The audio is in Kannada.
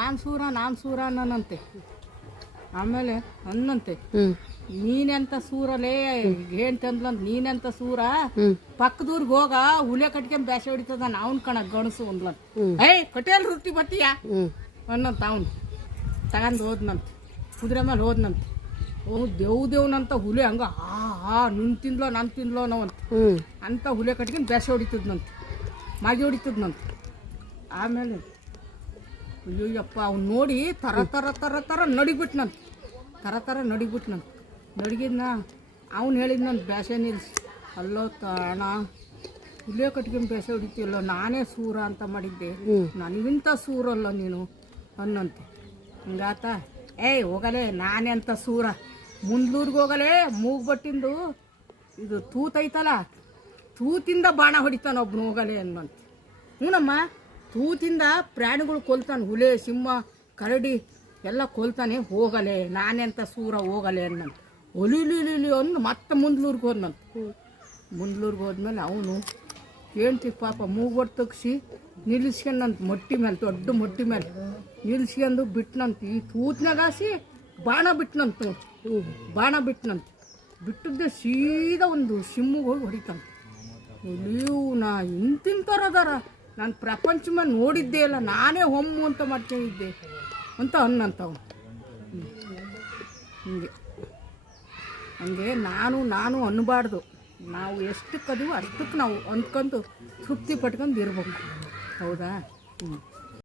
ನಾನು ಸೂರ ನಾನ್ ಸೂರ ಅನ್ನನಂತೆ. ಆಮೇಲೆ ಅನ್ನಂತೆ. ನೀನೆಂತ ಸೂರಲೇ ಹೇಳ್ತಂದ್ಲಂತ ನೀನೆಂತ ಸೂರ? ಪಕ್ಕದೂರ್ಗ ಹೋಗ ಹುಲೆ ಕಟ್ಕೊಂಡ್ ಬ್ಯಾಸೆ ಹೊಡಿತದ ನಾವ್ನ್ ಕಣ ಗಣಸು ಅಂದ್ಲಂತ. ಏಯ್ ಕಟೇಲ್ ರೊಟ್ಟಿ ಬತ್ತೀಯ? ಅನ್ನಂತ ಅವನು. ತಗೊಂಡು ಹೋದ್ನಂತ ಕುದುರೆ ಮೇಲೆ ಹೋದ್ನಂತ ಓ ದೇವ್ ದೇವ್ನಂತ ಹುಲೆ ಹಂಗ ಆ ಆ ನಿನ್ ತಿನ್ಲೋ ನಾನು ತಿನ್ಲೋ ಹುಲೆ ಅಂತ ಹುಲಿ ಕಟ್ಕೊಂಡು ಬ್ಯಾಸೆ ಹೊಡಿತದ್ನಂತ ಮಾಗಿ ಹೊಡಿತದ್ನಂತ ಆಮೇಲೆ ಅಯ್ಯಯ್ಯಪ್ಪ ಅವ್ನು ನೋಡಿ ಥರ ಥರ ತರ ನಾನು ಥರ ಥರ ತರ ನಾನು ನಡಿಗಿದ್ನ ಅವ್ನು ಹೇಳಿದ ನಾನು ಬೇಸೆ ನಿಲ್ಸಿ. ಅಲ್ಲೋ ತಾಣ ಇಲ್ಲೇ ಕಟ್ಕೊಂಡು ಬೇಸೆ ಹೊಡಿತೀವಲ್ಲ ನಾನೇ ಸೂರ ಅಂತ ಮಾಡಿದ್ದೆ. ನನಗಿಂತ ಸೂರಲ್ಲ ನೀನು ಅನ್ನಂತೆ. ಹಿಂಗಾತ? ಏಯ್ ಹೋಗಲೇ ನಾನೇ ಅಂತ ಸೂರ. ಮುಂದೂರ್ಗೆ ಹೋಗಲೇ ಮೂಗ್ಬಟ್ಟಿಂದು ಇದು ತೂತೈತಲ್ಲ ತೂತಿಂದ ಬಾಣ ಹೊಡಿತಾನೊಬ್ನು ಹೋಗಲೇ ಅನ್ನಂತೆ. ಹ್ಞೂನಮ್ಮ ತೂತಿಂದ ಪ್ರಾಣಿಗಳು ಕೊಲ್ತಾನೆ, ಹುಲಿ, ಸಿಂಹ, ಕರಡಿ ಎಲ್ಲ ಕೊಲ್ತಾನೆ, ಹೋಗಲೆ ನಾನೆಂತ ಸೂರ ಹೋಗಲೆ ಅನ್ನಂತ. ಒಲಿಲಿಲಿ ಅಂದು ಮತ್ತೆ ಮುಂದ್ಲೂರ್ಗೆ ಹೋದ್ನಂತ. ಮುಂದ್ಲೂರ್ಗೆ ಹೋದ್ಮೇಲೆ ಅವನು ಹೇಳ್ತಿ ಪಾಪ ಮೂಗೊಟ್ಟು ತಗ್ಸಿ ನಿಲ್ಲಿಸ್ಕೊಂಡಂತ ಮೊಟ್ಟಿ ಮೇಲೆ ದೊಡ್ಡ ಮೊಟ್ಟಿ ಮೇಲೆ ನಿಲ್ಸ್ಕೊಂಡು ಬಿಟ್ನಂತ. ಈ ತೂತ್ನಾಗಾಸಿ ಬಾಣ ಬಿಟ್ನಂತ ಬಾಣ ಬಿಟ್ನಂತ. ಬಿಟ್ಟದ್ದೆ ಸೀದಾ ಒಂದು ಸಿಮ್ಮಿಗೆ ಹೋಗಿ ಹೊಡಿತಂತ ಅಯ್ಯೋ ನಾ ಇಂತಿಂಥವ್ರು ಅದಾರ. ನಾನು ಪ್ರಪಂಚ ಮೇಲೆ ನೋಡಿದ್ದೇ ಇಲ್ಲ, ನಾನೇ ಹೊಮ್ಮು ಅಂತ ಮಾಡ್ಕೊಂಡಿದ್ದೆ. ಅಂತ ಅನ್ನಂತ ಅವನು ಹಿಂಗೆ. ಹಂಗೆ ನಾನು ನಾನು ಅನ್ನಬಾರ್ದು. ನಾವು ಎಷ್ಟು ಕದೀವೋ ಅಷ್ಟಕ್ಕೆ ನಾವು ಅಂದ್ಕೊಂಡು ತೃಪ್ತಿ ಪಟ್ಕೊಂಡು ಇರ್ಬೇಕು. ಹೌದಾ? ಹ್ಞೂ